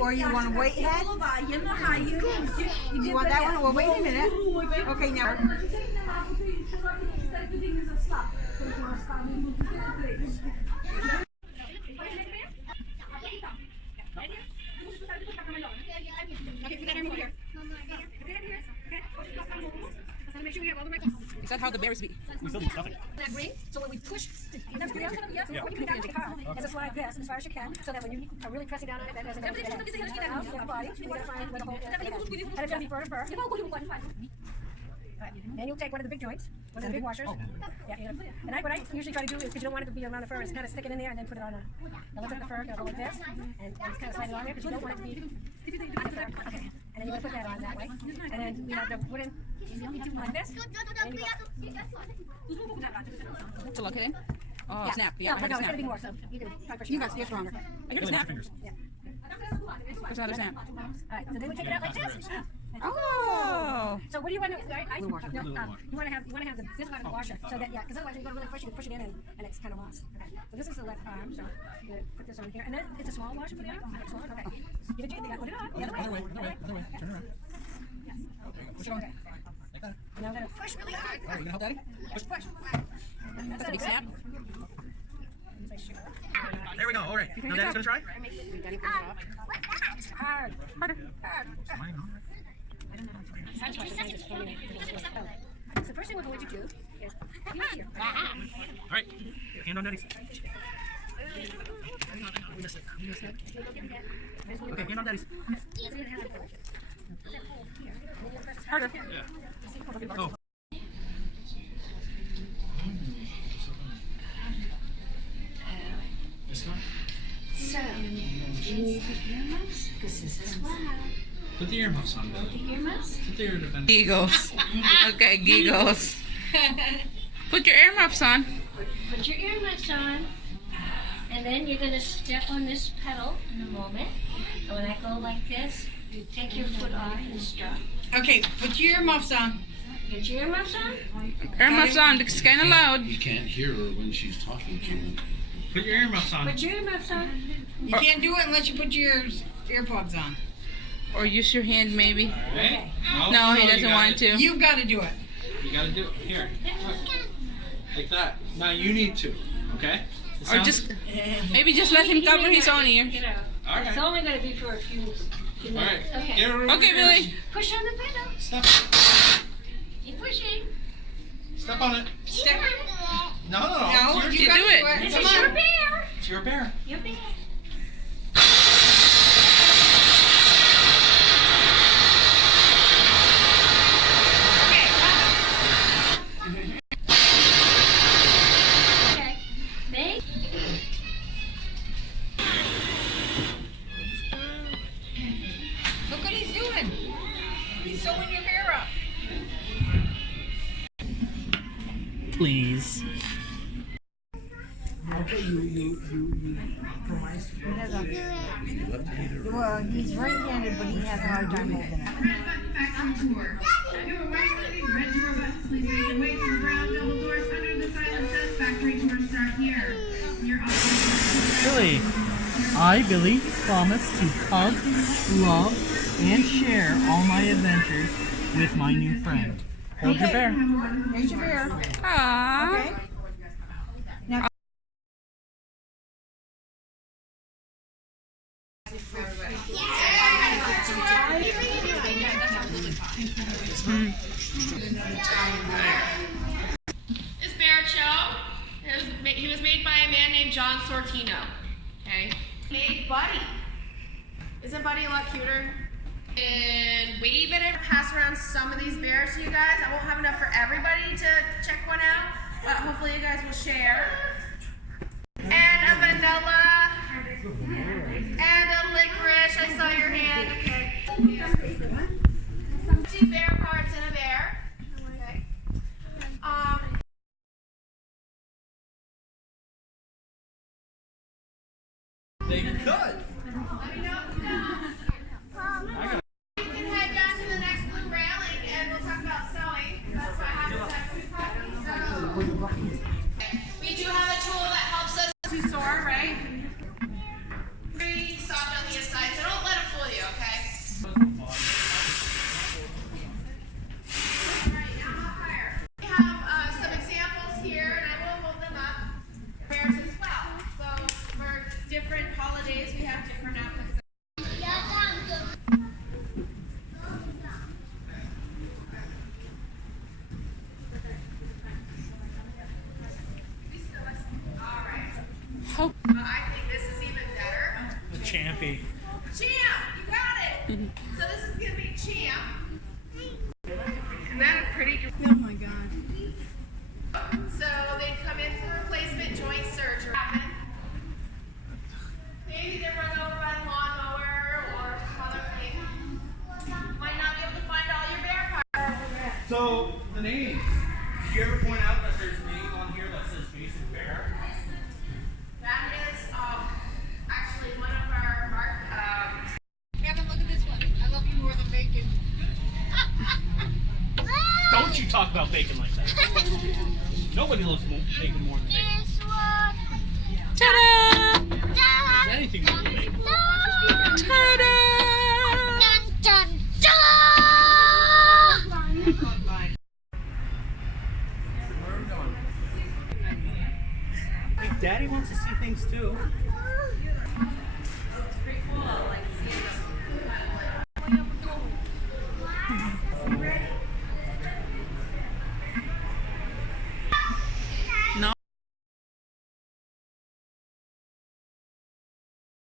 Or you want to wait head? You want that one? Well, wait a minute. Okay, now. Is that how the bears be? We still need stuffing. That ring, so when we push, that's good. Yes, you put it down to the car. It's a slide this as far as you can, so that when you are really pressing down on it, that doesn't go to the head. Out your body, you gotta find where the hole is. And it's gonna be fur to fur. Then you'll take one of the big joints, one of the big washers. Yeah, and what I usually try to do is, because you don't want it to be around the fur, is kind of stick it in there and then put it on a. Now let's take the fur, go like this, and it's kind of slide it on there because you don't want it to be. Okay. And then you're gonna put that on that way, and then we have the wooden like this. To look it in? Oh, Yeah. snap. Yeah, I heard no, a it's gonna be snap. more, so you can try push it. You guys, you're stronger. I heard a snap. Yeah. There's another snap. All right, so then we take it out like this. Oh! So what do you want to? You want to have this part of the washer, so that because otherwise you go really push, you can push it in and it's kind of lost. Okay. So this is the left arm, so I'm gonna put this on here, and then it's a small washer for the arm. Small, okay. Give it to you. Put it on. The other way. Turn around. Yes. Push it on. Okay. Like that. And I'm gonna push really hard. All right, you gonna help Daddy? Push. That's a big snap. There we go. All right. Now Daddy's gonna try. Hard. Harder. So the first thing we're going to do is here. All right. Hand on Daddy's. We missed it. Okay, hand on Daddy's. Harder. Yeah. Oh. This one? So, do you need the earmuffs? Because this is loud. Put the earmuffs on. The earmuffs? Put the ear defense. Giggles. Okay, giggles. Put your earmuffs on. Put your earmuffs on. And then you're going to step on this pedal in a moment. And when I go like this, you take your foot off and stop. Okay, put your earmuffs on. Get your earmuffs on? Earmuffs on because it's kind of loud. You can't hear her when she's talking to you. Put your earmuffs on. Put your earmuffs on. You can't do it unless you put your earplugs on. Or use your hand maybe. Okay. No, he doesn't want to. You've got to do it. You gotta do it. Here. Like that. Now you need to. Okay? Or just, maybe just let him cover his own ear. Get out. All It's right. only going to be for a few minutes. All right. Okay. Get her over Okay, here. Billy. Push on the pedal. Step. Keep pushing. Step on it. Step. No. No, It's you your, got do to it. do it. This Come is your on. bear. it's your bear. Your bear. Okay. Thank Look what he's doing. He's sewing your hair up. Please. Okay, well, he's right-handed, but he has a hard time holding it. Factory tour. New arrivals, red tour buses, please make your way through brown double doors under the silent set. Factory tours start here. Your Billy, I, Billy, promise to hug, love, and share all my adventures with my new friend. Hold your bear. Here's your bear. Aww. Okay. Now. This bear show, he was made by a man named John Sortino. Okay. Made Buddy. Isn't Buddy a lot cuter? And wave it and pass around some of these bears to you guys. I won't have enough for everybody to check one out, but hopefully you guys will share. And a vanilla. And a licorice. I saw your hand. Okay. 2 bear parts in a bear. Okay. They could. Let me know. We can head down to the next blue railing and we'll talk about sewing. That's what happens at 2:30. We do have a tool that helps us to soar, right? Very soft on the inside, so don't let it Champy. Champ, you got it. So this is gonna be Champ. Isn't that a pretty? Oh my God. So they come in for replacement joint surgery. Maybe they're run over by the lawnmower or some other thing. Might not be able to find all your bear parts. So, the names. Did you ever point out that there's a name on here that says Jason Bear? That is actually one of our Kevin, look at this one. I love you more than bacon. Don't you talk about bacon like that. Nobody loves bacon more than bacon. Ta-da! There's anything more than bacon. Ta-da! Hey, Daddy wants to see things too.